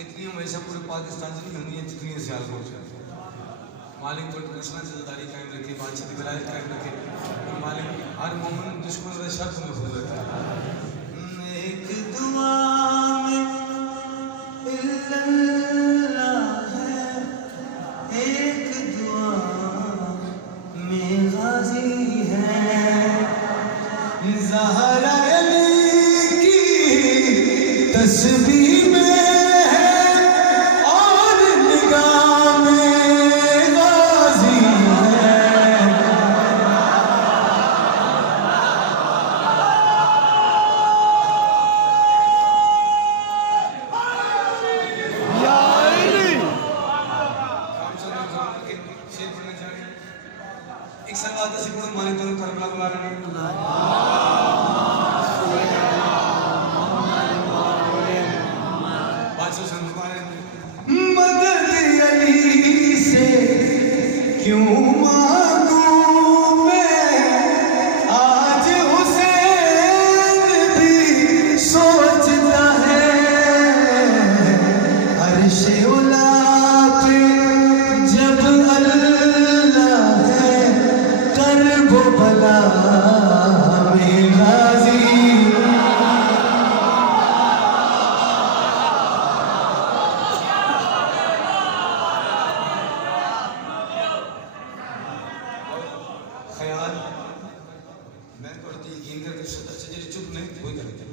इतनी हमेशा पूरे पाकिस्तान से नहीं होनी है जितनी सियालकोट से। मालिक तो कृष्णा जदारी कायम रखे, बादशाह की विलायत कायम रखे, और मालिक हर मोमिन दुश्मन का शर्त महफूज रखे। एक दुआ में इल्लल्लाह है, एक दुआ में गाजी है, ज़हरा अली की तस्बीह में है और निगाह में गाजी है। या अली शेर पढ़ना चाहेंगे एक सलात से गुण माने तो करबला बुला रहे हैं। बादशाह संस्कार मदद अली से क्यों मांगूं मैं, आज हुसैन भी सोचता है, अर्शे उला पे जब अल्लाह है, करबो भला में गाजी। ख्याल मैं पढ़ती यकीन करके सदर से जो चुप नहीं कोई करते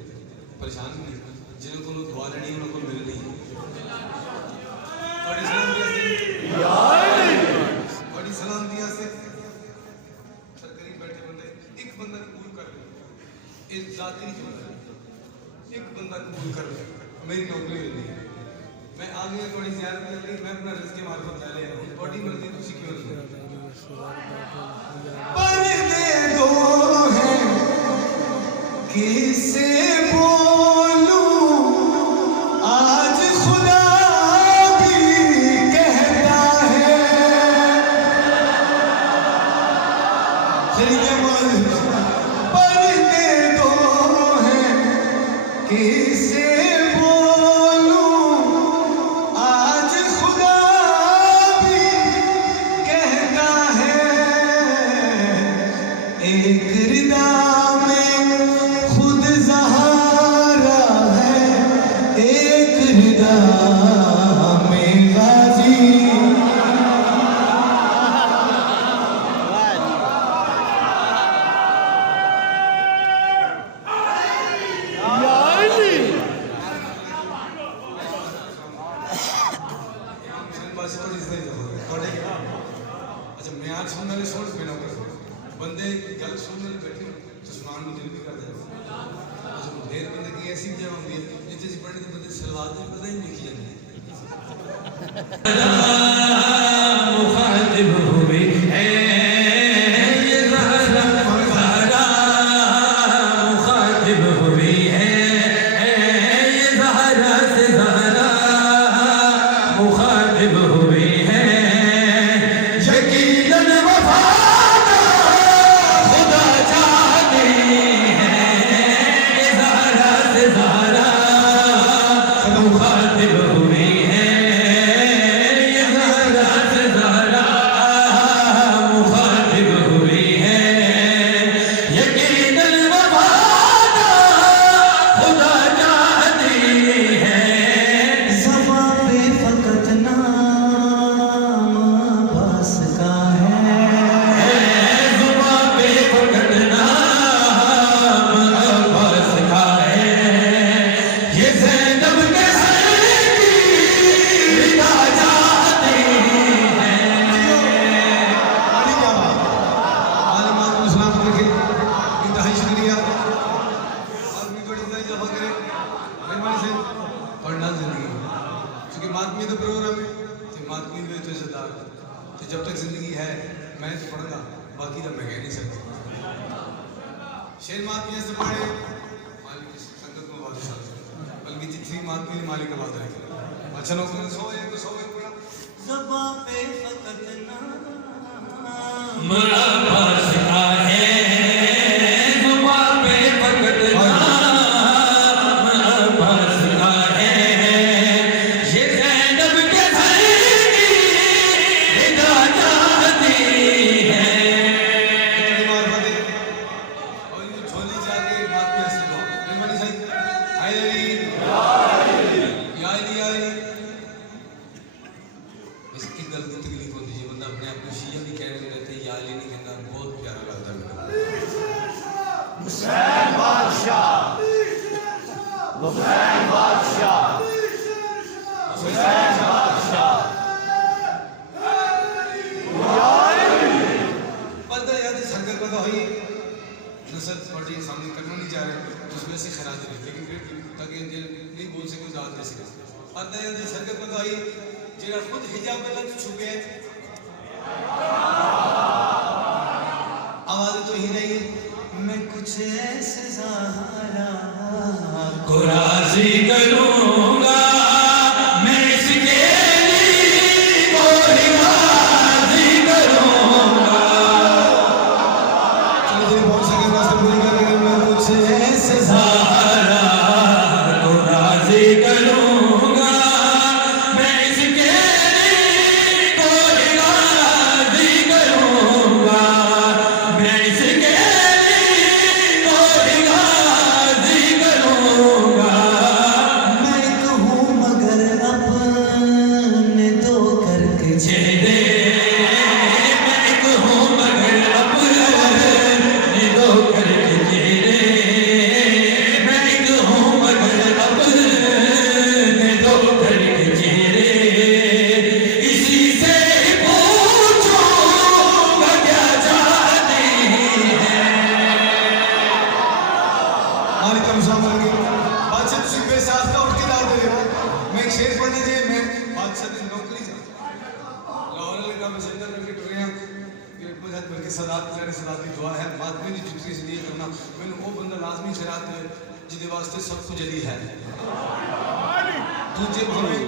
परेशान नहीं, जिन्हों को दुआ लेनी है उनको मिल रही है। बड़ी सलाम दिया से या अली बड़ी सलाम दिया से सर करीब बैठे बंदे एक बंदा कबूल कर ले, इस जाति नहीं बंदा एक बंदा कबूल कर ले, मेरी नौकरी नहीं है, मैं आगे थोड़ी ज़्यादा कर ली, मैं अपना रिस्क के मार्फत ले ले बड़ी मर्जी तुझी क्यों नहीं पर्दे दो हैं किसे बोलूं, आज खुदा भी कहता है। चलिए पर्दे दो हैं किसे बोलूं, आज खुदा भी कहता है। एक रिदा में खुद ज़हारा है, एक रिदा में गाजी। या अली अच्छा मैं आज सुनने वाले सोच पे ना बंदे गल सुनने वाले बैठे तो सुनाने में दिल भी करता है। अच्छा ढेर बंदे की ऐसी जगह होती है जिसे पढ़ने के बंदे सलवार में पता ही नहीं किया मुखातिब हुए है ये ज़हरा, ज़हरा मुखातिब हुई है ये ज़हरा से ज़हरा मुखातिब हुई है। यकीनन वफ़ादार खुदा चाहती है ये ज़हरा से ज़हरा मुखातिब हुई है। मातमी तो प्रोग्राम है तो मातमी में तो इज्जतदार तो जब तक जिंदगी है मैं तो पढ़ूंगा, बाकी तो मैं कह नहीं सकता। शेर मातमी से पढ़े मालिक की संगत में बादशाह बल्कि जितनी मातमी मालिक का बात रहे। अच्छा लोग सो एक पढ़ा ज़बां पे फकत नाम ये इसकी गलती तकलीफ होती है, बंदा अपने आप को शिया भी कहने रहते या अली नहीं कहता, बहुत प्यारा लगता है। हुसैन बादशाह, हुसैन बादशाह, हुसैन बादशाह। पर्दा याद सरकार पैदा हुई नसर पार्टी सामने करना नहीं चाह रहे तो उसमें से खराज रहे, लेकिन फिर ताकि नहीं बोल सके उजात दे सके। पर्दा याद सरकार पैदा हुई जेरा खुद हिजाब में लग छुपे आवाज तो ही नहीं, मैं कुछ ऐसे सहारा को राजी करूंगा, मैं इसके लिए कोई राजी करूंगा। चलो तेरे बहुत सके रास्ते पूरी करेंगे, मैं कुछ ऐसे सहारा को राजी करूंगा, मैं इसके लिए कोई राजी करूंगा, मैं इसके लिए कोई राजी करूंगा। मैं कहूँ मगर अपने तो करके चेहरे मैं कहूँ मगर अपने दो करके चेहरे, मैं कहूँ मगर अपने दो करके चेहरे, इसी से पूछूंगा क्या चाहते हैं। मालिकम सलाम अलैकुम बादशाह तुसी पे साथ का उठ के डाल दे मैं एक शेर पढ़ने दे मैं बादशाह की नौकरी से लाहौर लगा मैं सेंटर में फिट रहे हैं कि मदद बल्कि सलात करे सलात की दुआ है मातमी की जुटरी से नहीं करना मैंने वो बंदा लाजमी खैरात है जिदे वास्ते सब कुछ जली है दूजे भावे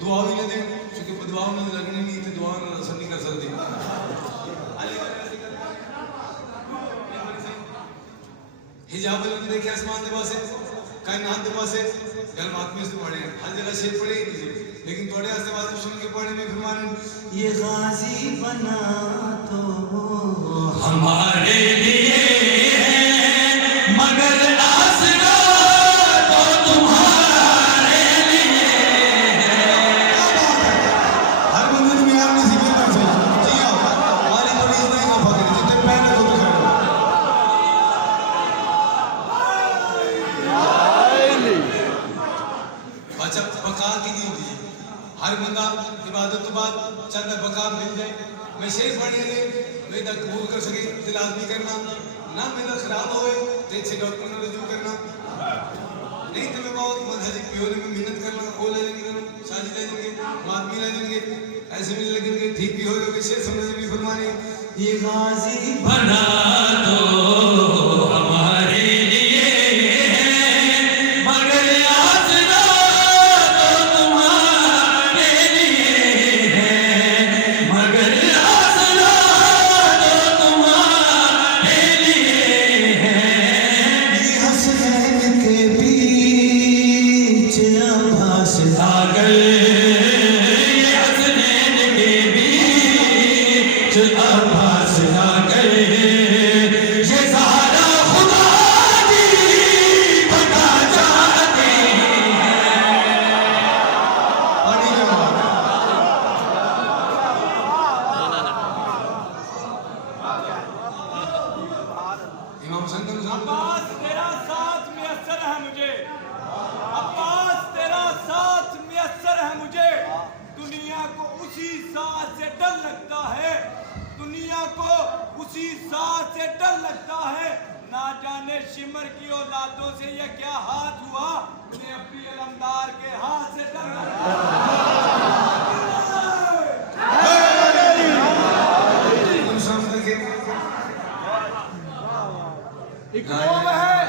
दुआ भी न दे क्योंकि दुआ में लगनी नहीं तो दुआ में असर नहीं कर सकती। हिजाब लग देखे आसमान के पासे कायनात के पासे गल आदमी से पढ़े हर जगह शेर पढ़े ही नहीं लेकिन थोड़े आस्ते वाले सुन के पढ़े में फरमान ये गाजी बना तो हमारे लिए है मगर आसरा तो तुम्हारे लिए है। हर बंदे ने यार नसीब में कर चाहिए जी हां वाली थोड़ी इतना ही काफा करे जितने पहले तो दिखाओ अच्छा बका की नहीं होगी हर बंदा इबादत के बाद चाहता बका मिल जाए मैं शेर पढ़ने दे मेरा कबूल कर सके दिल आदमी करना ना मेरा खराब होए तो अच्छे डॉक्टर ने रजू करना नहीं तो मैं बहुत मजहबी प्योर में मेहनत करना वो ले लेंगे शादी ले लेंगे आदमी ले लेंगे ऐसे मिलने लगेंगे ठीक भी हो जाओगे शेर समझ में फरमाने ये गाजी बना दो हमारे लिए है मगर आसरा तो तुम्हारे लिए है, मगर आसरा तो तुम्हारे लिए है। ये हसनैन के बीच आभास सागर ये हसनैन के बीच आभास सागर, ये ज़हरा खुदा की बता जाते हैं। पानी का इमाम संतन साहब अब्बास तेरा साथ मुयस्सर है मुझे, अब्बास तेरा साथ मुयस्सर है मुझे। दुनिया को उसी साथ से डर लगता है, दुनिया को उसी साथ से डर लगता है। ना जाने शिमर की औलादों से ये क्या हाथ हुआ, उन्हें अब्बी अलमदार के हाथ से डर लगता है। तुम सामने के एक रोब है,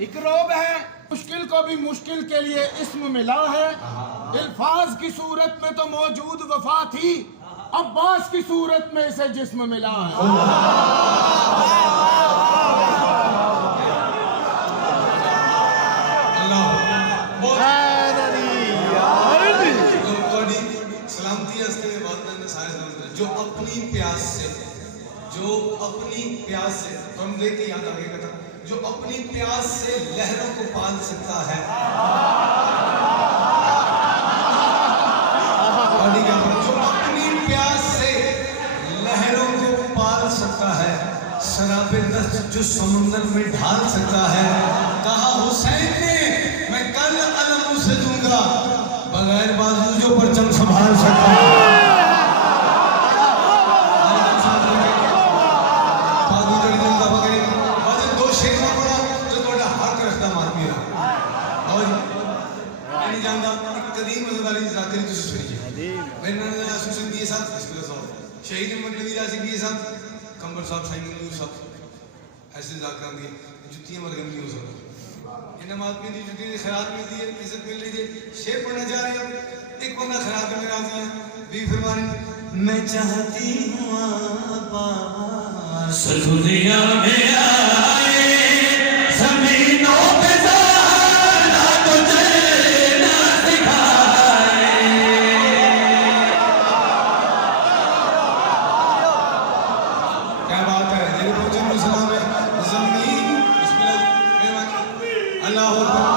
एक रोब है। मुश्किल को भी मुश्किल के लिए इस्म मिला है। अल्फाज की सूरत में तो मौजूद वफा थी, अब्बास की सूरत में इसे जिस्म मिला है। अल्लाह बहुत सलामती हस्ते में बात करने सारे समझते जो अपनी प्यास से तो हम देख के याद आ गया था जो अपनी प्यास से लहरों को पाल सकता है। जो अपनी प्यास से लहरों को पाल सकता है, शराबे दस्त जो समुंदर में ढाल सकता है। कहा हुसैन ने मैं कल अलम उसे दूंगा, बगैर बाजू जो परचम संभाल सकता है। शहीद मंडली राशि भी साहब, कंबर साहब, शाही मंजूर साहब, ऐसे जाकर दिए जुतियां मरगम नहीं हो सकती। इन आदमी की जुतियां खराब मिल रही है, इज्जत मिल रही है। शेर पढ़ना जा रहे हैं, एक बंदा खराब में राजी है। भी फरमाने मैं चाहती हूँ आबाद दुनिया में आए ज़मीनों पे ज़रा तो चलना सिखाए। क्या बात है, जब पहुंचे मुसलमान में ज़मीन बिस्मिल्लाह अल्लाह अकबर।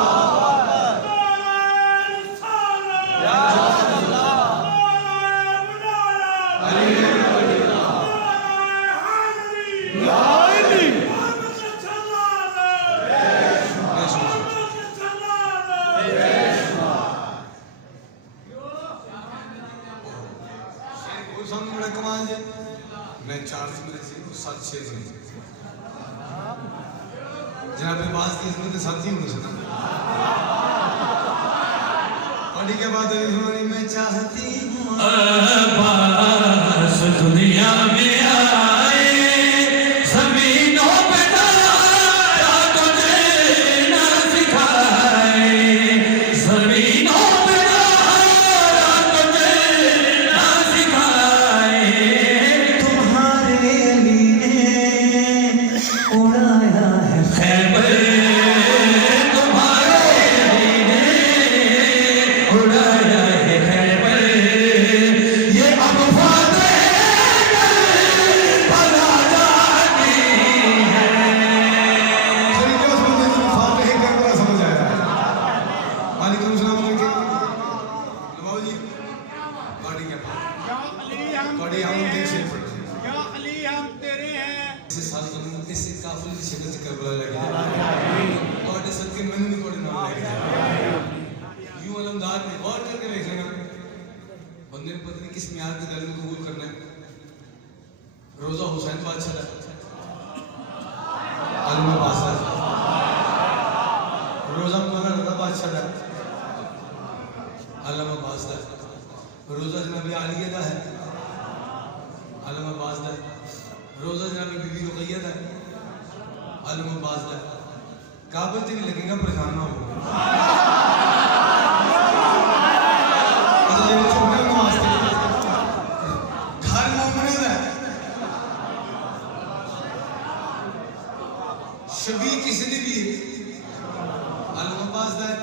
मैं 4 में से 7-6 में जनाब बास की इसमें तो साथी हो सकता और ठीक है बात है। मैं चाहती हूँ अब्बास दुनिया में आए ज़मीनों पे ज़रा तो चलना सिखाए। ज़मीनों पे ज़रा तो चलना सिखाए। तुम्हारे अली ने उड़ाया है खैबर, तुम्हारे अली ने उड़ाया है खैबर। ये अब फातेह भला जाती है। तरीके से मुझे फातिह का पूरा समझ आया। वालेकुम सलाम बाबू जी। बड़ी क्या बात, बड़ी हम देख से इसे साल में इसे काफिल की शक्ल से करबला लगी और सदके मैंने भी थोड़े नाम लगे यूं अलमदार में गौर करके देख लेना। बंदे ने पत्नी किस मियार की दर में कबूल करना है। रोजा हुसैन बादशाह आलम बादशाह, रोजा मौलाना रजा बादशाह आलम बादशाह, रोजा जनाब आलिया दा है आलम बादशाह, रोजा जनाब बीबी रुकैया दा आलम बादशाह। काबल से नहीं लगेगा, परेशान ना हो। घर मोमने दा शबी किसने भी आलम बादशाह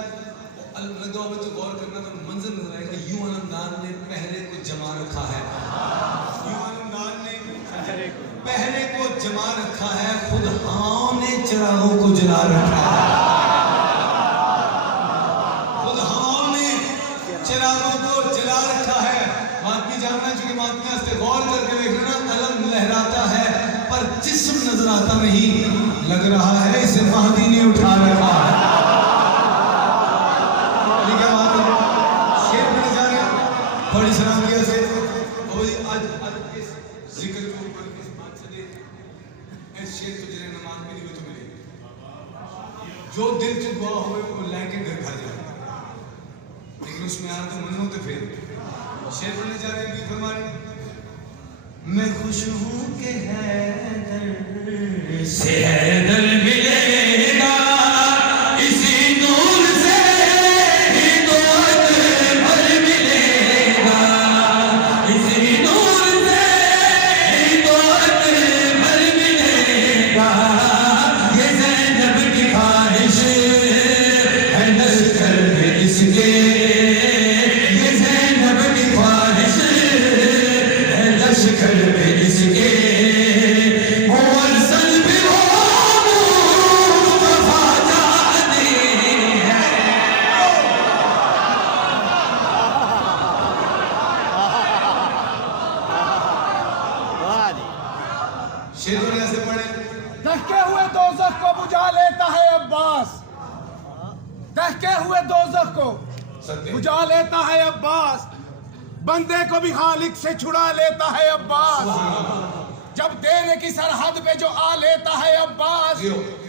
अलग में तो गौर करना तो मंजर नजर आएगा। यूं अलमदार ने पहले को जमा रखा है, यूं अलमदार ने पहले को जमा रखा है, खुद हां ने चिरागों को जला रखा है। खुद हां ने चिरागों को जला रखा है। मातमी जानना चुके मातमी से गौर करके देखना, अलम लहराता है पर जिस्म नजर आता नहीं। लग रहा है इसे महदी ने उठा रखा है। बड़ी सलामिया से आज इस जिक्र के ऊपर इस बात से दे इस शेर तुझे नमाज में नहीं तो मिले जो दिल से दुआ होवे वो लेके घर जाए, लेकिन उसमें आना तो मनो तो फिर शेर पढ़ने जा रहे हैं। भी फरमाने मैं खुश हूँ कि हैदर से हैदर मिलेगा, इसी नूर से ही तो अकबर मिलेगा। इसी नूर से ही तो अकबर मिलेगा। ये ज़ैनब की ख्वाहिश है लश्कर में इसके, ये ज़ैनब की ख्वाहिश है लश्कर में इसके। मुअज्जल भी वो दहके हुए दोज़ख को सत्य। बुझा लेता है अब्बास, बंदे को भी खालिक से छुड़ा लेता है अब्बास। जब देने की सरहद पे जो आ लेता है अब्बास,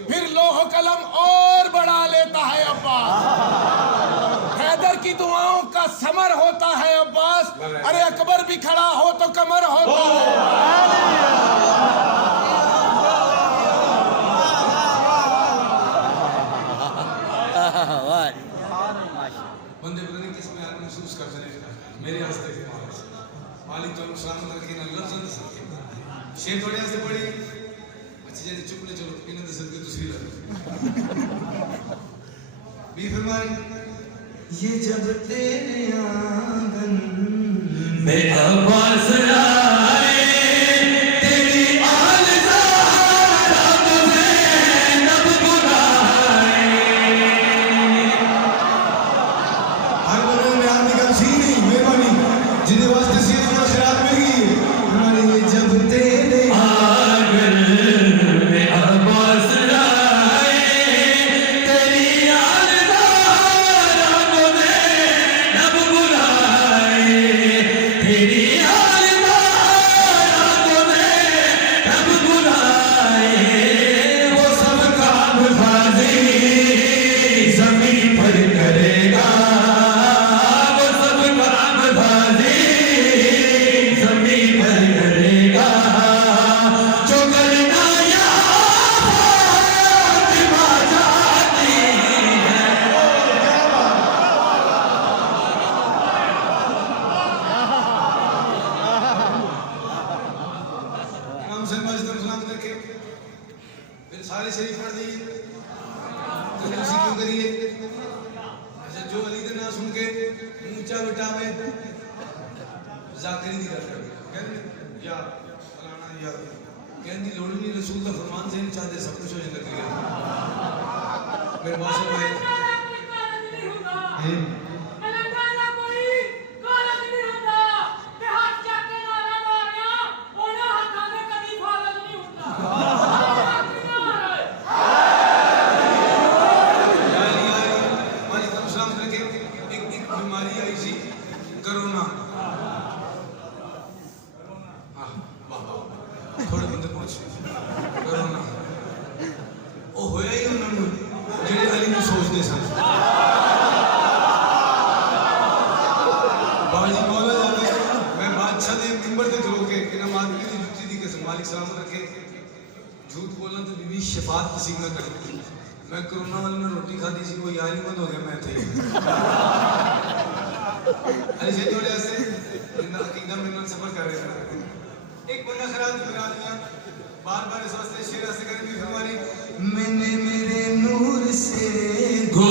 फिर लोह कलम और बढ़ा लेता है अब्बास। हैदर की दुआओं का समर होता है अब्बास। अरे अकबर भी खड़ा हो तो कमर होता है। बंदे पता नहीं किस में आकर महसूस कर रहे हैं मेरे हस्ते से मालिक तो सलामत रखे ना लफ्ज़ न सके शेर थोड़े हस्ते पड़ी अच्छी जैसे चुप ले चलो इन्हें तो सदके दूसरी लग भी फरमाए ये जब तेरे आंगन में अब्बास आए, तेरी आलज़ारा ज़ैनब बुलाए। हर बंदे में आदमी का सी नहीं मेहरबानी जिन्हें वास्ते से थोड़ा शराब मिल गई हमारे ये जब तेरे आंगन में अब्बास आए, तेरी आलज़ारा ज़ैनब बुलाए। तेरी आलज़ारा ज़ैनब बुलाए। वो सब काम ग़ाज़ी ज़मीन पर करेगा, वो सब काम ग़ाज़ी ज़मीन पर करेगा। जो करना याद फातिमा चाहती है। इमाम साहब मस्जिद सलाम करके फिर सारे शरीफ पढ़ दिए तो उसी क्यों करिए अच्छा जो अली का नाम सुन के ऊंचा बिठावे जाकरी दी गल कहंदे या फलाना या कहंदी लोड़ नहीं रसूल का फरमान से नहीं चाहते सब कुछ हो जाने लग गया मेरे बात में एक बीमारी आई सी कोरोना थोड़े बंदे पहुंच कोरोना वो होया ही उन्होंने जेडे अली ਨੂੰ सोचते सन बाजी मौला जाते मैं बादशाह दे मिंबर ते खलो के इन्हां आदमी दी जुत्ती दी कसम मालिक सलामत रखे झूठ बोलना तो बीवी शफात नसीब न करे मैं कोरोना वाले में रोटी खाती सी वो यार ही बंद हो गया मैं थे अरे से थोड़े ऐसे इन्ना किंगडम में सफर कर रहे थे एक बंदा खराब बना दिया बार-बार इस वास्ते शेर ऐसे करें भी हमारी मैंने मेरे नूर से गो